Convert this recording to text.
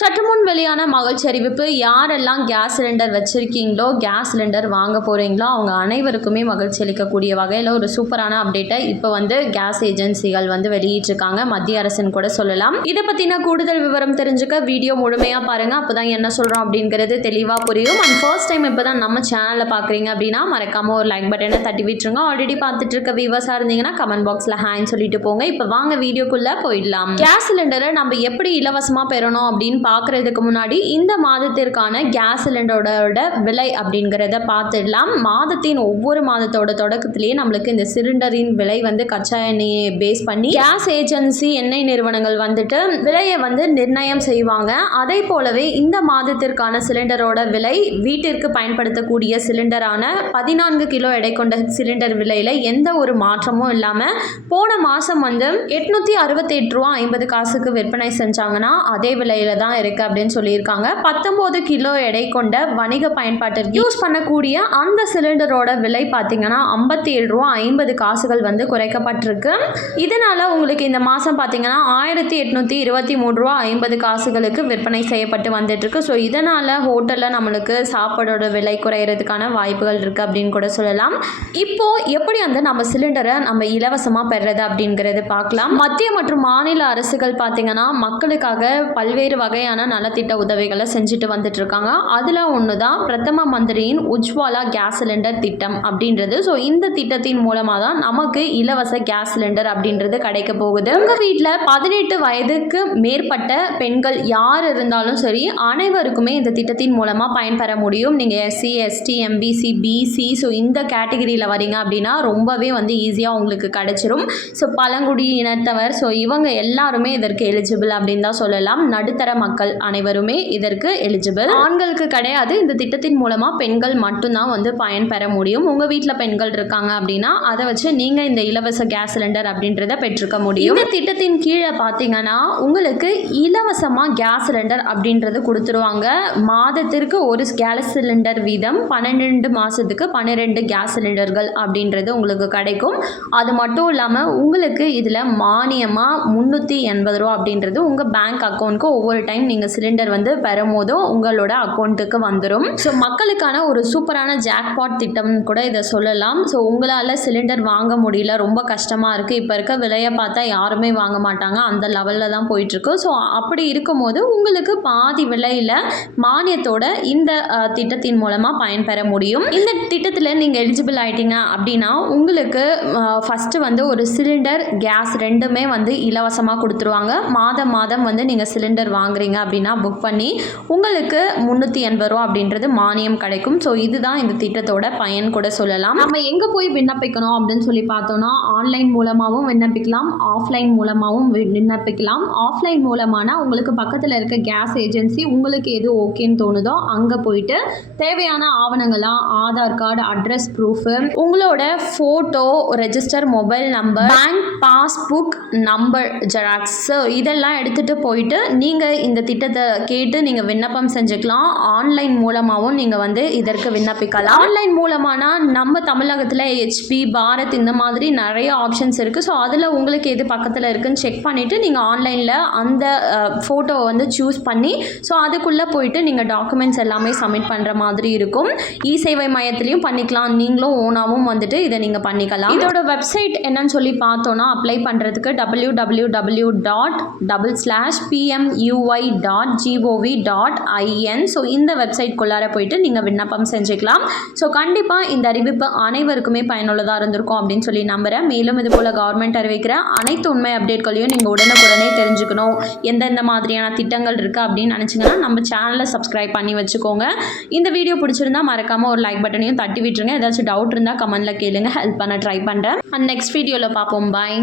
சற்று முன் வெளியான மகிழ்ச்சி அறிவிப்பு யாரெல்லாம் கேஸ் சிலிண்டர் வச்சுருக்கீங்களோ கேஸ் சிலிண்டர் வாங்க போகிறீங்களோ அவங்க அனைவருக்குமே மகிழ்ச்சி அளிக்கக்கூடிய வகையில் ஒரு சூப்பரான அப்டேட்டை இப்போ வந்து கேஸ் ஏஜென்சிகள் வந்து வெளியிட்டிருக்காங்க. மத்திய அரசுன்னு கூட சொல்லலாம். இதை பற்றின கூடுதல் விவரம் தெரிஞ்சுக்க வீடியோ முழுமையாக பாருங்கள் அப்போ தான் என்ன சொல்கிறோம் அப்படிங்கிறது தெளிவாக புரியும். அண்ட் ஃபர்ஸ்ட் டைம் இப்போ தான் நம்ம சேனலில் பார்க்குறீங்க அப்படின்னா மறக்காமல் ஒரு லைக் பட்டனை தட்டி விட்டுருங்க. ஆல்ரெடி பார்த்துட்டு இருக்க வியூவர்ஸாக இருந்தீங்கன்னா கமெண்ட் பாக்ஸில் ஹேண்ட் சொல்லிட்டு போங்க. இப்போ வாங்க வீடியோக்குள்ளே போயிடலாம். கேஸ் சிலிண்டரை நம்ம எப்படி இலவசமாக பெறணும் அப்படின்னு பார்க்குறதுக்கு முன்னாடி இந்த மாதத்திற்கான கேஸ் சிலிண்டரோட விலை அப்படிங்கிறத பார்த்துடலாம். மாதத்தின் ஒவ்வொரு மாதத்தோட தொடக்கத்திலேயே நம்மளுக்கு இந்த சிலிண்டரின் விலை வந்து கச்சா எண்ணெயை பேஸ் பண்ணி கேஸ் ஏஜென்சி எண்ணெய் நிறுவனங்கள் வந்துட்டு விலையை வந்து நிர்ணயம் செய்வாங்க. அதே போலவே இந்த மாதத்திற்கான சிலிண்டரோட விலை வீட்டிற்கு பயன்படுத்தக்கூடிய சிலிண்டரான பதினான்கு கிலோ எடை கொண்ட சிலிண்டர் விலையில் எந்த ஒரு மாற்றமும் இல்லாமல் போன மாதம் வந்து எட்நூற்றி அறுபத்தெட்டு ரூபா ஐம்பது காசுக்கு விற்பனை செஞ்சாங்கன்னா அதே விலையில தான் இருக்குது அப்படின்னு சொல்லியிருக்காங்க. பத்தொம்போது கிலோ எடை கொண்ட வணிக பயன்பாட்டிற்கு யூஸ் பண்ணக்கூடிய அந்த சிலிண்டரோட விலை பார்த்தீங்கன்னா ஐம்பத்தி ஏழு ரூபா ஐம்பது காசுகள் வந்து குறைக்கப்பட்டிருக்கு. இதனால் உங்களுக்கு இந்த மாதம் பார்த்தீங்கன்னா ஆயிரத்தி எட்நூற்றி இருபத்தி மூணு ரூபா ஐம்பது காசுகளுக்கு விற்பனை செய்யப்பட்டு வந்துட்டுருக்கு. ஸோ இதனால் ஹோட்டலில் நம்மளுக்கு சாப்பாடோட விலை குறையிறதுக்கான வாய்ப்புகள் இருக்குது அப்படின்னு கூட சொல்லலாம். இப்போது எப்படி அந்த நம்ம சிலிண்டரை நம்ம இலவசமாக பெறுறது அப்படிங்கிறது பார்க்கலாம். மத்திய மற்றும் மாநில அரசுகள் பார்த்தீங்கன்னா மக்களுக்காக பல்வேறு வகை வகையான நலத்திட்ட உதவிகளை செஞ்சுட்டு வந்துட்டு இருக்காங்க அதில் ஒன்று தான் பிரதம மந்திரியின் உஜ்வாலா கேஸ் சிலிண்டர் திட்டம் அப்படின்றது. ஸோ இந்த திட்டத்தின் மூலமாக தான் நமக்கு இலவச கேஸ் சிலிண்டர் அப்படின்றது கிடைக்க போகுது. உங்கள் வீட்டில் பதினெட்டு வயதுக்கு மேற்பட்ட பெண்கள் யார் இருந்தாலும் சரி அனைவருக்குமே இந்த திட்டத்தின் மூலமாக பயன்பெற முடியும். நீங்கள் SC ST MBC BC so இந்த கேட்டகரியில் வரீங்க அப்படின்னா ரொம்பவே வந்து ஈஸியாக உங்களுக்கு கிடைச்சிரும். ஸோ பழங்குடி இனத்தவர் ஸோ இவங்க எல்லாருமே இதற்கு எலிஜிபிள் அப்படின்னு தான் சொல்லலாம். நடுத்தர மக்கள் அனைவருமே இதற்கு எலிஜிபிள் ஆண்களுக்கு கிடையாது. இந்த திட்டத்தின் மூலமாக பெண்கள் மட்டும்தான் வந்து பயன்பெற முடியும். உங்கள் வீட்டில் பெண்கள் இருக்காங்க அப்படின்னா அதை வச்சு நீங்கள் இந்த இலவச கேஸ் சிலிண்டர் அப்படின்றத பெற்றுக்க முடியும். இந்த திட்டத்தின் கீழே பார்த்தீங்கன்னா உங்களுக்கு இலவசமாக கேஸ் சிலிண்டர் அப்படின்றது கொடுத்துருவாங்க. மாதத்திற்கு ஒரு கேஸ் சிலிண்டர் வீதம் பன்னெண்டு மாதத்துக்கு பன்னிரெண்டு கேஸ் சிலிண்டர்கள் அப்படின்றது உங்களுக்கு கிடைக்கும். அது மட்டும் இல்லாமல் உங்களுக்கு இதில் மானியமாக முந்நூற்றி எண்பது ரூபா அப்படின்றது உங்கள் பேங்க் அக்கௌண்ட்க்கு ஒவ்வொரு டைம் நீங்கள் சிலிண்டர் வந்து பெறும் போதும் உங்களோட அக்கௌண்ட்டுக்கு வந்துடும் ஸோ மக்களுக்கான ஒரு சூப்பரான ஜாக்பாட் திட்டம்னு கூட இதை சொல்லலாம். ஸோ உங்களால் சிலிண்டர் வாங்க முடியல ரொம்ப கஷ்டமாக இருக்குது இப்போ இருக்க விலையை பார்த்தா யாருமே வாங்க மாட்டாங்க. அந்த லெவலில் தான் போயிட்டுருக்கு ஸோ அப்படி இருக்கும்போது உங்களுக்கு பாதி விலையில் மானியத்தோட இந்த திட்டத்தின் மூலமாக பயன்பெற முடியும். இந்த திட்டத்தில் நீங்கள் எலிஜிபிள் ஆகிட்டீங்க அப்படின்னா உங்களுக்கு ஃபஸ்ட்டு வந்து ஒரு சிலிண்டர் கேஸ் ரெண்டுமே வந்து இலவசமாக கொடுத்துருவாங்க. மாதம் மாதம் வந்து நீங்கள் சிலிண்டர் வாங்குறீங்க அப்படின்னா புக் பண்ணி உங்களுக்கு முந்நூற்றி எண்பது ரூபா அப்படின்றது மானியம் கிடைக்கும். ஸோ இதுதான் இந்த திட்டத்தோட பயன் கூட சொல்லலாம். நம்ம எங்கே போய் விண்ணப்பிக்கணும் அப்படின்னு சொல்லி பார்த்தோம்னா ஆன்லைன் மூலமாகவும் விண்ணப்பிக்கலாம் ஆஃப்லைன் மூலமாகவும் வி- விண்ணப்பிக்கலாம். ஆஃப்லைன் மூலமானா உங்களுக்கு பக்கத்தில் இருக்க கேஸ் ஏஜென்சி உங்களுக்கு எது ஓகேன்னு தோணுதோ அங்கே போயிட்டு தேவையான ஆவணங்களாம் ஆதார் கார்டு அட்ரஸ் ப்ரூஃபு உங்களோட photo register mobile number bank passbook number xerox இதெல்லாம் எடுத்துகிட்டு போயிட்டு நீங்கள் இந்த திட்டத்தை கேட்டு நீங்கள் விண்ணப்பம் செஞ்சுக்கலாம். ஆன்லைன் மூலமாகவும் நீங்கள் வந்து இதற்கு விண்ணப்பிக்கலாம். ஆன்லைன் மூலமானா நம்ம தமிழகத்தில் ஹெச்பி பாரத் இந்த மாதிரி நிறைய ஆப்ஷன்ஸ் இருக்குது ஸோ அதில் உங்களுக்கு எது பக்கத்தில் இருக்குதுன்னு செக் பண்ணிவிட்டு நீங்கள் ஆன்லைனில் அந்த ஃபோட்டோவை வந்து சூஸ் பண்ணி ஸோ அதுக்குள்ளே போயிட்டு நீங்கள் டாக்குமெண்ட்ஸ் எல்லாமே சப்மிட் பண்ணுற மாதிரி இருக்கும். இ சேவை மையத்துலேயும் பண்ணிக்கலாம். நீங்களும் ஓனாகவும் வந்துட்டு இதை நீங்கள் பண்ணிக்கலாம். இதோட வெப்சைட் என்னன்னு சொல்லி பார்த்தோன்னா அப்ளை பண்ணுறதுக்கு W W W dot double slash PMUI dot GOV dot IN so இந்த வெப்சைட்குள்ளார போயிட்டு நீங்கள் விண்ணப்பம் செஞ்சுக்கலாம். ஸோ கண்டிப்பாக இந்த அறிவிப்பு அனைவருக்குமே பயனுள்ளதாக இருந்திருக்கும் அப்படின்னு சொல்லி நம்புகிறேன் மேலும் இது போல் கவர்மெண்ட் அறிவிக்கிற அனைத்து உண்மை அப்டேட்களையும் நீங்கள் உடனுக்குடனே தெரிஞ்சுக்கணும். எந்தெந்த மாதிரியான திட்டங்கள் இருக்குது அப்படின்னு நினச்சிங்கன்னா நம்ம சேனலை சப்ஸ்கிரைப் பண்ணி வச்சுக்கோங்க. இந்த வீடியோ பிடிச்சிருந்தா மறக்காமல் ஒரு லைக் பட்டனையும் தட்டி விட்டுருங்க. ஏதாச்சும் டவுட் இருந்தால் கமெண்ட்டில் கேளுங்க. ஹெல்ப் பண்ண ட்ரை பண்ணுறேன் அண்ட் நெக்ஸ்ட் வீடியோவில் பார்ப்போம். பாய்